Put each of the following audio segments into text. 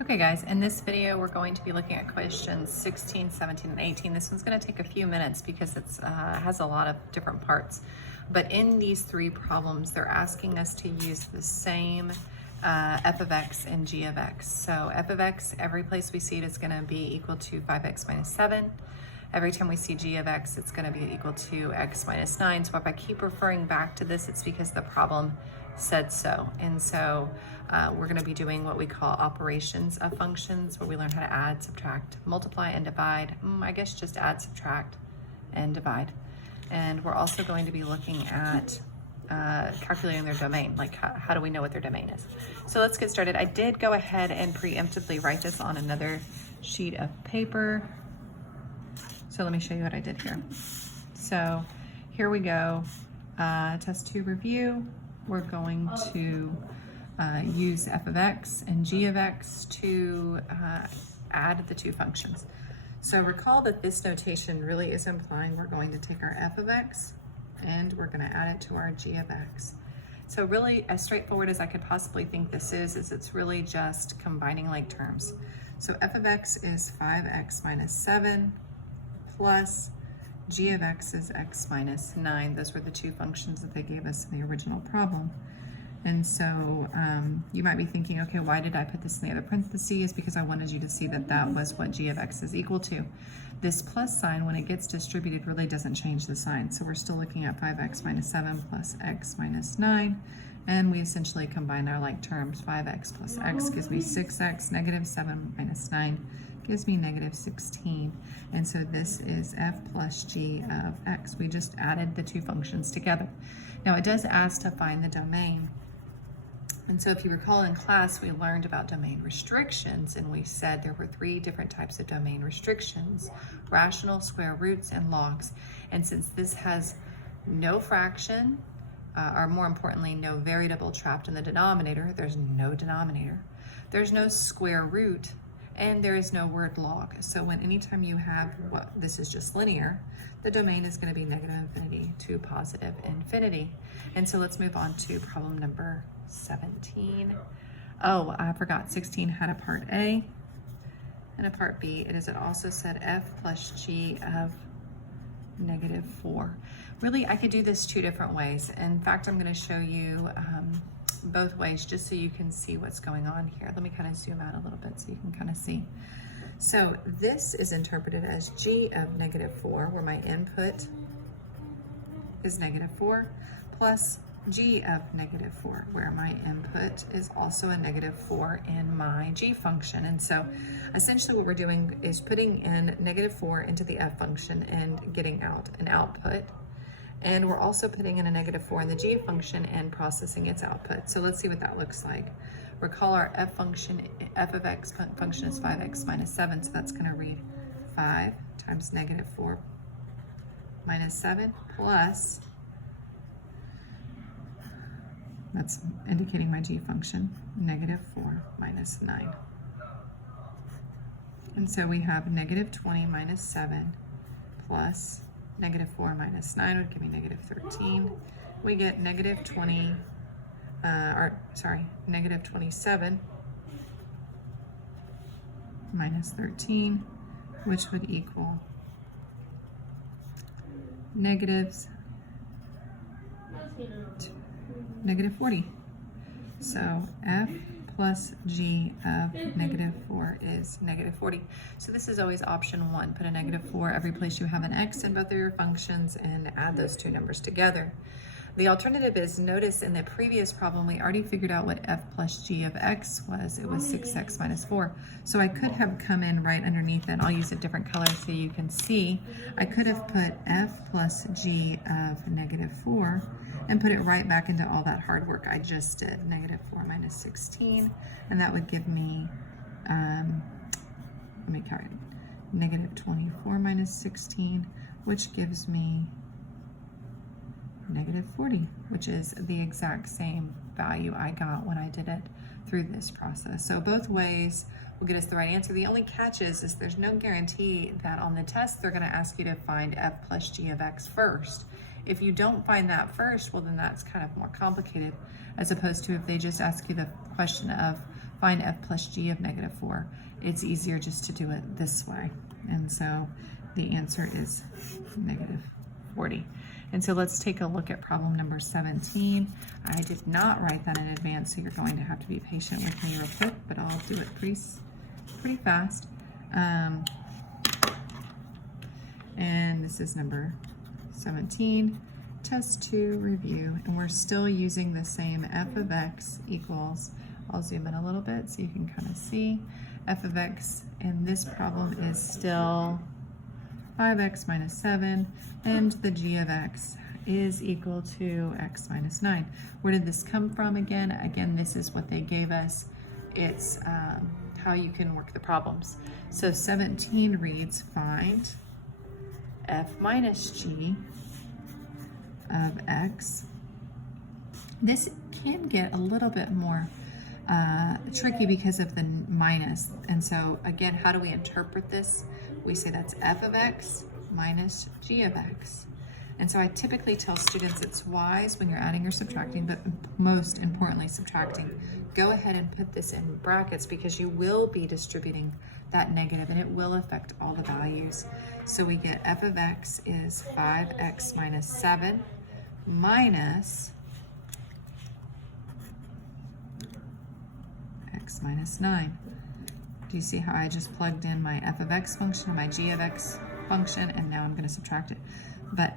Okay guys, in this video we're going to be looking at questions 16, 17, and 18. This one's going to take a few minutes because it has a lot of different parts. But in these three problems, they're asking us to use the same f of x and g of x. So f of x, every place we see it is going to be equal to 5x minus 7. Every time we see g of x, it's going to be equal to x minus 9. So if I keep referring back to this, it's because the problem said so. And so we're going to be doing what we call operations of functions, where we learn how to add, subtract, multiply, and divide. I guess just add, subtract, and divide. And we're also going to be looking at calculating their domain, like how do we know what their domain is. So let's get started. I did go ahead and preemptively write this on another sheet of paper. So let me show you what I did here. So here we go, test 2 review. We're going to use f of x and g of x to add the two functions. So recall that this notation really is implying we're going to take our f of x and we're going to add it to our g of x. So really, as straightforward as I could possibly think this is it's really just combining like terms. So f of x is 5x minus 7 plus g of x is x minus 9. Those were the two functions that they gave us in the original problem. And so you might be thinking, okay, why did I put this in the other parentheses? Because I wanted you to see that that was what g of x is equal to. This plus sign, when it gets distributed, really doesn't change the sign. So we're still looking at 5x minus 7 plus x minus 9. And we essentially combine our like terms. 5x plus x gives me 6x, negative 7 minus 9 gives me negative 16. And so this is f plus g of x. We just added the two functions together. Now it does ask to find the domain. And so if you recall in class, we learned about domain restrictions, and we said there were three different types of domain restrictions: rational, square roots, and logs. And since this has no fraction, or more importantly, no variable trapped in the denominator, there's no denominator, there's no square root, and there is no word log. So when anytime you have this is just linear, the domain is going to be negative infinity to positive infinity. And so let's move on to problem number 17. Oh, I forgot, 16 had a part A and a part B. It also said f plus g of negative 4. Really, I could do this two different ways. In fact, I'm going to show you both ways just so you can see what's going on here. Let me kind of zoom out a little bit so you can kind of see. So this is interpreted as g of negative 4, where my input is negative 4, plus g of negative 4, where my input is also a negative 4 in my g function. And so essentially what we're doing is putting in negative 4 into the f function and getting out an output. And we're also putting in a negative 4 in the g function and processing its output. So let's see what that looks like. Recall our f of x function is 5x minus 7, so that's going to read 5 times negative 4 minus 7 plus, that's indicating my g function, negative 4 minus 9. And so we have negative 20 minus 7 plus negative 4 minus 9 would give me negative 13. We get negative 27 minus 13, which would equal negative 40. So f plus g of negative 4 is negative 40. So this is always option 1. Put a negative 4 every place you have an x in both of your functions and add those two numbers together. The alternative is, notice in the previous problem, we already figured out what f plus g of x was. It was 6x minus 4. So I could have come in right underneath it. I'll use a different color so you can see. I could have put f plus g of negative 4 and put it right back into all that hard work I just did. Negative 4 minus 16, and that would give me, let me count it, negative 24 minus 16, which gives me negative 40, which is the exact same value I got when I did it through this process. So both ways will get us the right answer. The only catch is there's no guarantee that on the test they're going to ask you to find f plus g of x first. If you don't find that first, well then that's kind of more complicated, as opposed to if they just ask you the question of find f plus g of -4. It's easier just to do it this way. And so the answer is -40. And so let's take a look at problem number 17. I did not write that in advance, so you're going to have to be patient with me real quick, but I'll do it pretty fast. And this is number 17, test 2 review, and we're still using the same f of x equals, I'll zoom in a little bit so you can kind of see, f of x in this problem is still 5x minus 7, and the g of x is equal to x minus 9. Where did this come from again? Again, this is what they gave us. It's how you can work the problems. So 17 reads, find f minus g of x. This can get a little bit more tricky because of the minus. And so again, how do we interpret this? We say that's f of x minus g of x. And so I typically tell students it's wise when you're adding or subtracting, but most importantly subtracting, go ahead and put this in brackets because you will be distributing that negative and it will affect all the values. So we get f of x is 5x minus 7 minus x minus 9. Do you see how I just plugged in my f of x function, my g of x function, and now I'm going to subtract it? But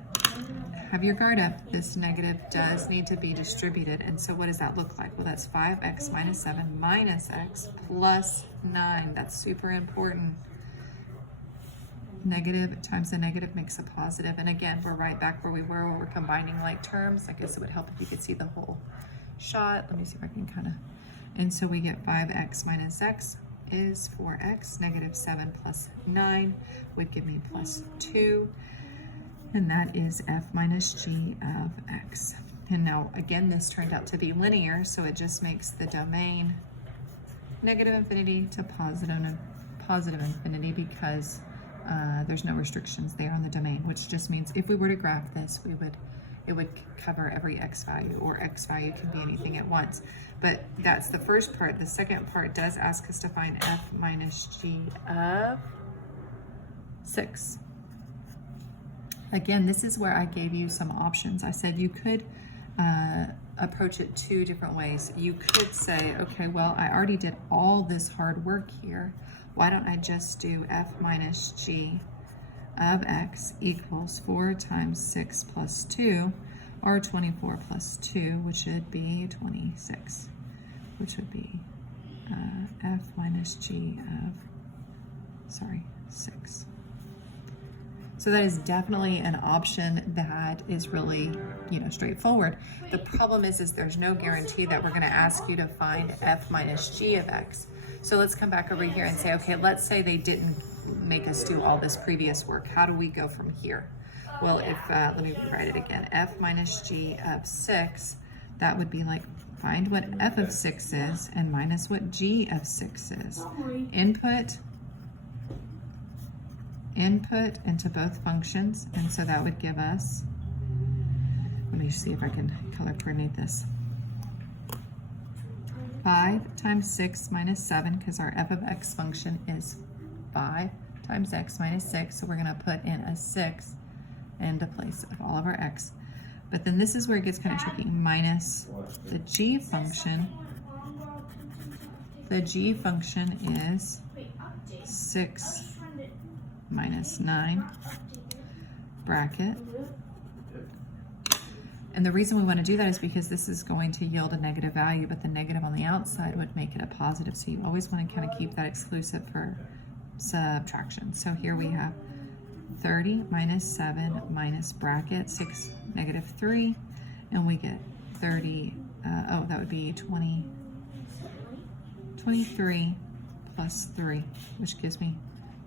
have your guard up. This negative does need to be distributed. And so what does that look like? Well, that's 5x minus 7 minus x plus 9. That's super important. Negative times a negative makes a positive. And again, we're right back where we were when we're combining like terms. I guess it would help if you could see the whole shot. Let me see if I can kind of... And so we get 5x minus x is 4x. Negative 7 plus 9 would give me plus 2. And that is f minus g of x. And now, again, this turned out to be linear, so it just makes the domain negative infinity to positive infinity because there's no restrictions there on the domain, which just means if we were to graph this, it would cover every x value, or x value can be anything at once. But that's the first part. The second part does ask us to find f minus g of 6. Again, this is where I gave you some options. I said you could approach it 2 different ways. You could say, okay, well, I already did all this hard work here. Why don't I just do f minus g of x equals 4 times 6 plus 2, or 24 plus 2, which should be 26, which would be f minus g of, 6. So that is definitely an option that is really, straightforward. The problem is there's no guarantee that we're going to ask you to find f minus g of x. So let's come back over here and say, okay, let's say they didn't make us do all this previous work. How do we go from here? Well, if, let me rewrite it again, f minus g of 6, that would be like, find what f of 6 is and minus what g of 6 is. Input into both functions, and so that would give us, let me see if I can color coordinate this, 5 times 6 minus 7, because our f of x function is 5 times x minus 6, so we're going to put in a 6 into place of all of our x. But then this is where it gets kind of tricky, minus the g function. The g function is 6 minus 9, bracket. And the reason we want to do that is because this is going to yield a negative value, but the negative on the outside would make it a positive. So you always want to kind of keep that exclusive for subtraction. So here we have 30 minus 7 minus bracket 6, negative 3, and we get 30, that would be 23 plus 3, which gives me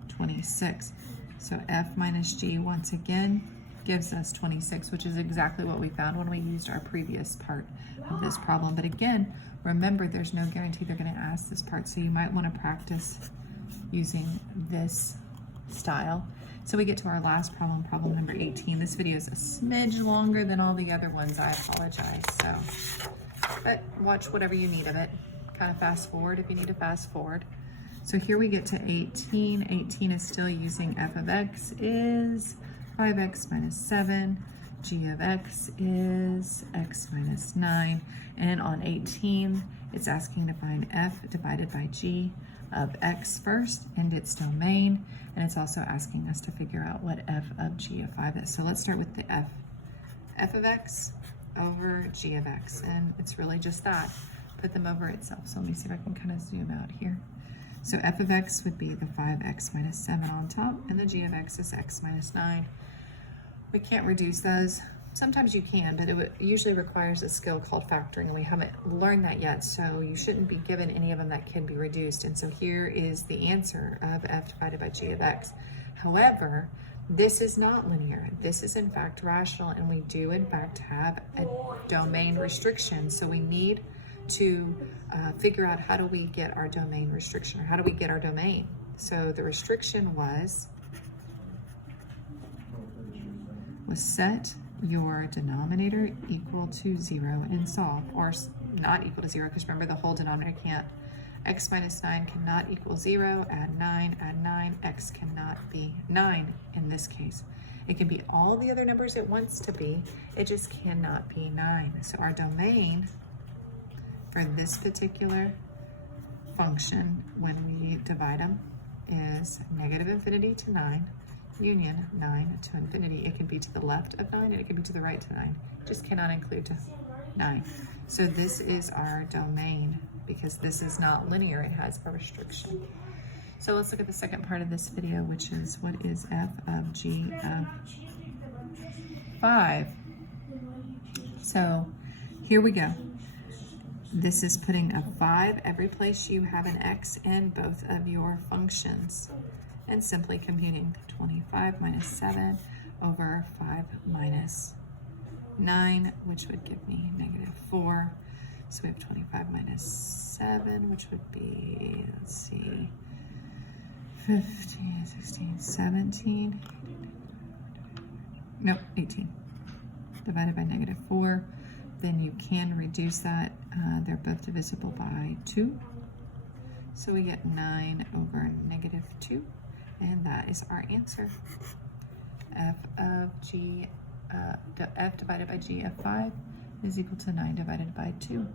26. So f minus g once again gives us 26, which is exactly what we found when we used our previous part of this problem. But again, remember there's no guarantee they're going to ask this part, so you might want to practice using this style. So we get to our last problem, problem number 18. This video is a smidge longer than all the other ones. I apologize. But watch whatever you need of it. kind of fast forward if you need to fast forward. So here we get to 18. 18 is still using f of x is 5x minus 7. G of x is x minus 9. And on 18, it's asking to find f divided by g of x first and its domain. And it's also asking us to figure out what f of g of 5 is. So let's start with the f of x over g of x. And it's really just that. Put them over itself. So let me see if I can kind of zoom out here. So f of x would be the 5x minus 7 on top, and the g of x is x minus 9. We can't reduce those. Sometimes you can, but it usually requires a skill called factoring, and we haven't learned that yet, so you shouldn't be given any of them that can be reduced. And so here is the answer of f divided by g of x. However, this is not linear. This is in fact rational, and we do in fact have a domain restriction. So we need to figure out how do we get our domain restriction, or how do we get our domain. So the restriction was set your denominator equal to 0 and solve, or not equal to 0, because remember the whole denominator can't. X minus 9 cannot equal 0, add 9, x cannot be 9 in this case. It can be all the other numbers it wants to be, it just cannot be 9. So our domain for this particular function, when we divide them, is negative infinity to 9, union 9 to infinity. It can be to the left of 9 and it can be to the right to 9. It just cannot include to 9. So this is our domain because this is not linear, it has a restriction. So let's look at the second part of this video, which is what is f of g of 5. So here we go. This is putting a 5 every place you have an x in both of your functions and simply computing 25 minus 7 over 5 minus 9, which would give me negative 4. So we have 25 minus 7, which would be, let's see, 15, 16, 17, nope, 18, divided by negative 4. Then you can reduce that. They're both divisible by 2. So we get 9 over negative 2, and that is our answer. F divided by g of 5 is equal to 9 divided by 2.